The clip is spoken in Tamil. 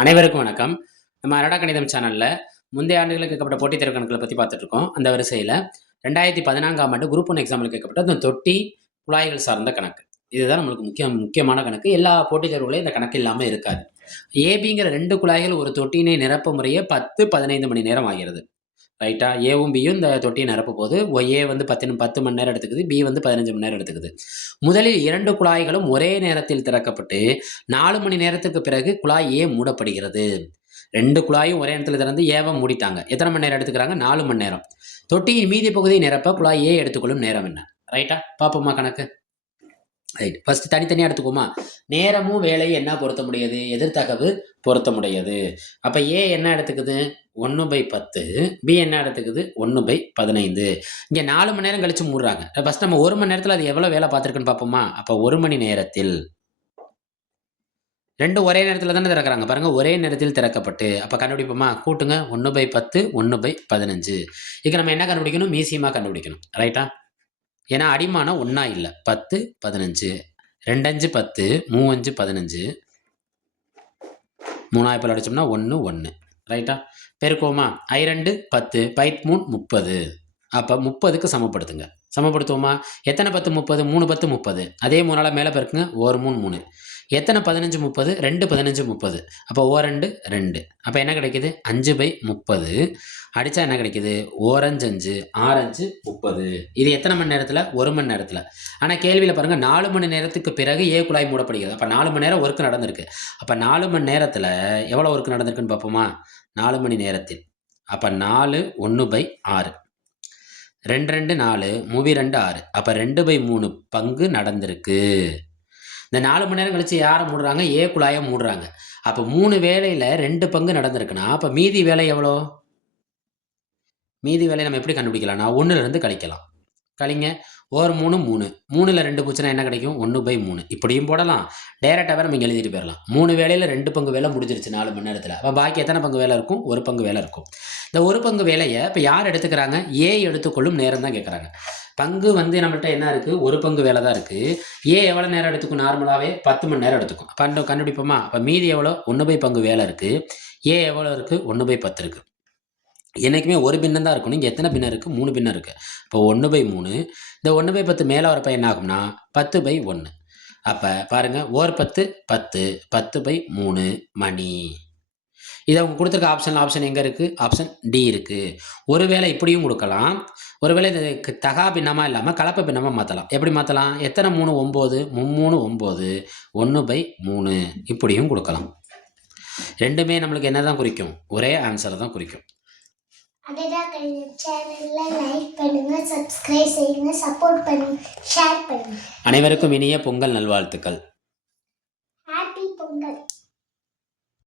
அனைவருக்கும் வணக்கம். நம்ம அரடா கணிதம் சேனல்ல முந்தைய ஆண்டுகளுக்கு கேட்கப்பட்ட போட்டித் தேர்வு கணக்குகளை பத்தி பார்த்துட்டு இருக்கோம். அந்த வரிசையில 2014ஆம் ஆண்டு குரூப் 1 எக்ஸாம்ல கேட்கப்பட்ட அந்த தொட்டி, குழாய்கள் சார்ந்த கணக்கு. இதுதான் நம்மளுக்கு முக்கியமான கணக்கு. எல்லா போட்டித் தேர்வுகளையும் இந்த கணக்கு இல்லாம இருக்காது. ஏபிங்கிற 2 குழாய்கள் ஒரு தொட்டியினை நிரப்ப முறையே 10, 15 மணி நேரம் ஆகிறது. ரைட்டா? ஏவும் பியும் இந்த தொட்டியை நிரப்ப போது ஏ வந்து 10 மணி நேரம் எடுத்துக்குது, பி வந்து 15 மணி நேரம் எடுத்துக்குது. முதலில் 2 குழாய்களும் ஒரே நேரத்தில் திறக்கப்பட்டு 4 மணி நேரத்துக்கு பிறகு குழாய் ஏ மூடப்படுகிறது. 2 குழாயும் ஒரே நேரத்தில் திறந்து ஏவை மூடிட்டாங்க. எத்தனை மணி நேரம் எடுத்துக்கிறாங்க? 4 மணி நேரம். தொட்டியின் மீதி பகுதியை நிரப்ப குழாய் ஏ எடுத்துக்கொள்ளும் நேரம் என்ன? ரைட்டா? பார்ப்போமா கணக்கு? ரைட். ஃபர்ஸ்ட் தனித்தனியாக எடுத்துக்கோமா. நேரமும் வேலையும் என்ன பொருத்த முடியாது? எதிர்த்தகவு பொருத்த முடியாது. அப்போ ஏ என்ன எடுத்துக்குது? 1/10. பி என்ன எடுத்துக்குது? 1/15. இங்கே 4 மணி நேரம் கழிச்சு மூடுறாங்க. ஃபர்ஸ்ட் நம்ம 1 மணி நேரத்தில் அது எவ்வளோ வேலை பார்த்துருக்குன்னு பார்ப்போமா. அப்போ 1 மணி நேரத்தில் 2 ஒரே நேரத்தில் தானே திறக்கிறாங்க பாருங்க. ஒரே நேரத்தில் திறக்கப்பட்டு அப்போ கண்டுபிடிப்போமா. கூட்டுங்க. 1/10, 1/15. இதுக்கு நம்ம என்ன கண்டுபிடிக்கணும்? மீசியமாக கண்டுபிடிக்கணும். ரைட்டா? ஏன்னா அடிமானம் ஒன்றா இல்லை. 10, 15. 2 5 10, 3 5 15. 3 ஆயிரத்தில் அடிச்சோம்னா 1 1. ரைட்டா? பெருக்குவோமா. I2 10, 3 30. அப்போ 30க்கு சமப்படுத்துங்க. சமப்படுத்துவோமா. எத்தனை 10 30? 3 10 30. அதே 3ஆல் மேலே பெருக்குங்க. 1 3 3. எத்தனை 15 30? 2 15 30. அப்போ 2 2. அப்போ என்ன கிடைக்குது? 5/30. அடித்தா என்ன கிடைக்குது? 1 5 5, 6 5 30. இது எத்தனை மணி நேரத்தில்? 1 மணி நேரத்தில். ஆனால் கேள்வியில் பாருங்கள் 4 மணி நேரத்துக்கு பிறகு ஏ குழாய் மூடப்படுகிறது. அப்போ 4 மணி நேரம் ஒர்க்கு நடந்திருக்கு. அப்போ 4 மணி நேரத்தில் எவ்வளோ ஒர்க்கு நடந்திருக்குன்னு பார்ப்போமா. 4 மணி நேரத்தில். அப்போ 4 1/6. 2 2 4, 3 2 6. அப்போ 2/3 பங்கு நடந்திருக்கு. இந்த 4 மணி நேரம் கழிச்சு யாரை மூடுறாங்க? ஏ குழாயை மூடுறாங்க. அப்போ 3 வேலையில் 2 பங்கு நடந்திருக்குன்னா அப்போ மீதி வேலை எவ்வளோ? மீதி வேலையை நம்ம எப்படி கண்டுபிடிக்கலாம்னா 1லேருந்து கழிக்கலாம். கழிங்க. 1 3 3. 3ல் 2 போச்சுன்னா என்ன கிடைக்கும்? 1/3. இப்படியும் போடலாம். டைரெக்டாகவே நம்ம இங்கே எழுதிட்டு போயிடலாம். 3 வேலையில் 2 பங்கு வேலை முடிஞ்சிருச்சு 4 மணி நேரத்தில். அப்போ பாக்கி எத்தனை பங்கு வேலை இருக்கும்? 1 பங்கு வேலை இருக்கும். இந்த 1 பங்கு வேலையை இப்போ யார் எடுத்துக்கிறாங்க? ஏ எடுத்துக்கொள்ளும் நேரம் தான் கேட்குறாங்க. பங்கு வந்து நம்மள்கிட்ட என்ன இருக்குது? 1 பங்கு வேலை தான் இருக்குது. ஏ எவ்வளோ நேரம் எடுத்துக்கும்? நார்மலாகவே 10 மணி நேரம் எடுத்துக்கும். அப்போ கண்டுபிடிப்போமா. அப்போ மீதி எவ்வளோ? 1/பங்கு வேலை இருக்குது. ஏ எவ்வளோ இருக்குது? 1/10 இருக்குது. என்றைக்குமே ஒரு பின்னம் தான் இருக்கும். இங்கே எத்தனை பின்னம் இருக்குது? 3 பின்னம் இருக்குது. இப்போ 1/3. இந்த 1/10 மேலே வரப்போ என்ன ஆகும்னா 10/1. அப்போ பாருங்கள். 10 10, 10/3 மணி. இதை அவங்க கொடுத்துருக்க ஆப்ஷன் எங்கே இருக்குது? ஆப்ஷன் டி இருக்குது. ஒருவேளை இப்படியும் கொடுக்கலாம். ஒருவேளை இதுக்கு தகா பின்னமாக இல்லாமல் கலப்பை பின்னமாக மாற்றலாம். எப்படி மாற்றலாம்? எத்தனை 3 9, 3 9, 1/3 இப்படியும் கொடுக்கலாம். ரெண்டுமே நம்மளுக்கு என்ன தான் குறிக்கும்? ஒரே ஆன்சரை தான் குறிக்கும். அரடா கணிதம் சேனலை லைக் பண்ணுங்க, சப்ஸ்கிரைப் செய்யுங்க, சப்போர்ட் பண்ணுங்க, ஷேர் பண்ணுங்க. அனைவருக்கும் இனிய பொங்கல் நல்வாழ்த்துக்கள். ஹாப்பி பொங்கல்.